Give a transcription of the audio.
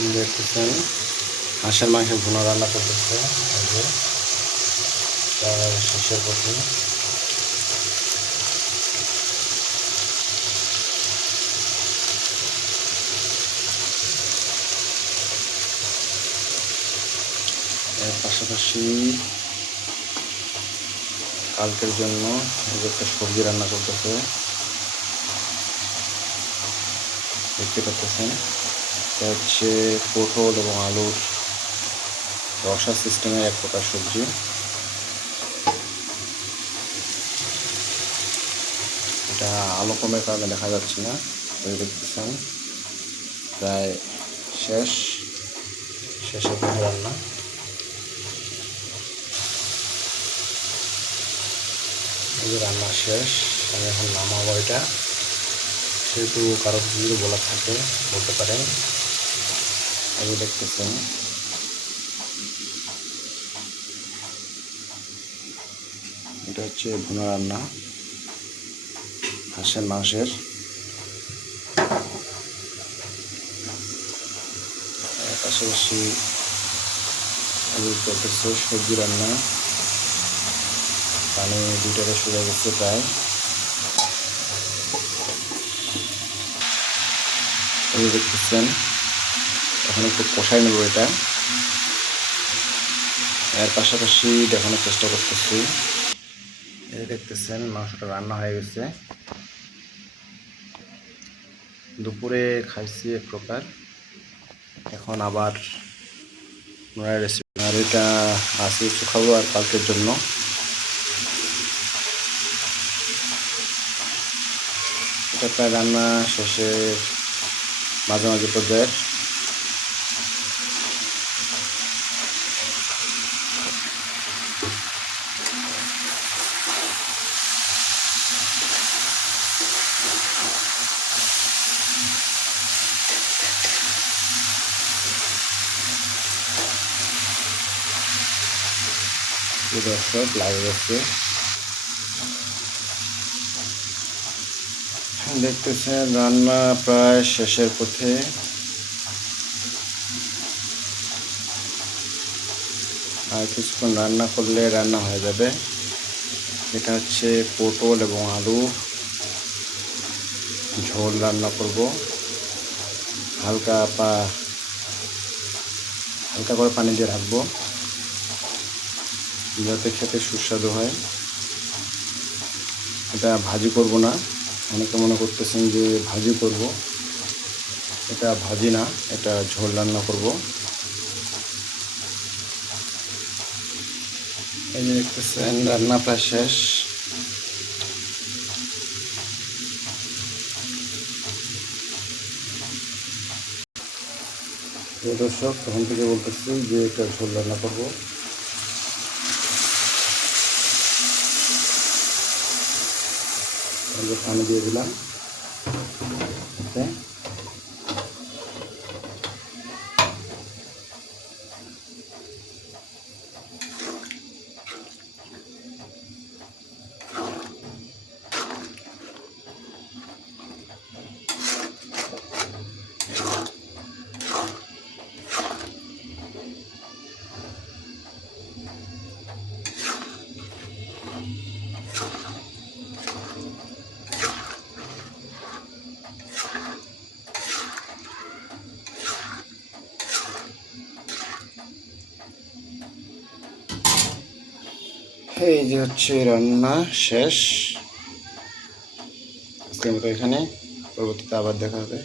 দেখতেছেন হাঁসের মাংসের ভুনা রান্না করতেছে। তার শেষের পথে এর পাশাপাশি কালকের জন্য একটা সবজি রান্না করতেছে, দেখতে পাচ্ছেন। এটা হচ্ছে পটল এবং আলুর রসা সিস্টেমের এক প্রকার সবজি। এটা আলো কমের কারণে দেখা যাচ্ছে না, দেখতেছেন প্রায় শেষের পথে রান্না। রান্না শেষ, আমি এখন নামাবো এটা। সেহেতু কারো যদি বলার থাকে বলতে পারেন। এই দেখতেছেন এটা হচ্ছে ভুনা রান্না হাঁসের মাংসের। পাশাপাশি করতেছে সবজি রান্না, পানি দুইটারে শুরু গেছে প্রায়। এই দেখতেছেন এখন একটু কষাই নেব এটা। এর পাশাপাশি দেখানোর চেষ্টা করতেছি, এই দেখতেছেন মাংসটা রান্না হয়ে গেছে। দুপুরে খাইছি এক প্রকার, এখন আবার পুনরায় রেসিপি। আর এটা আজকে একটু খাবো আর কালকের জন্য। এটা প্রায় রান্না শেষের মাঝামাঝি পর্যায়ের। দর্শক লাগে গেছে, দেখতেছেন রান্না প্রায় শেষের পথে। আর কিছুক্ষণ রান্না করলে রান্না হয়ে যাবে। এটা হচ্ছে পটল এবং আলু ঝোল রান্না করব। হালকা করে পানি দিয়ে রাখবো যাতে খেতে সুস্বাদু হয়। এটা ভাজি করব না, অনেকে মনে করতেছেন যে ভাজি করব। এটা ভাজি না, এটা ঝোল রান্না করব। এই যে দেখতেছেন রান্না প্রায় শেষ। দর্শক তখন থেকে বলতেছি যে একটা ঝোল রান্না করব। পানি দিয়ে দিলাম। ওকে, এই যে হচ্ছে রান্না শেষ। আজকের মতো এখানে, পরবর্তীতে আবার দেখা হবে।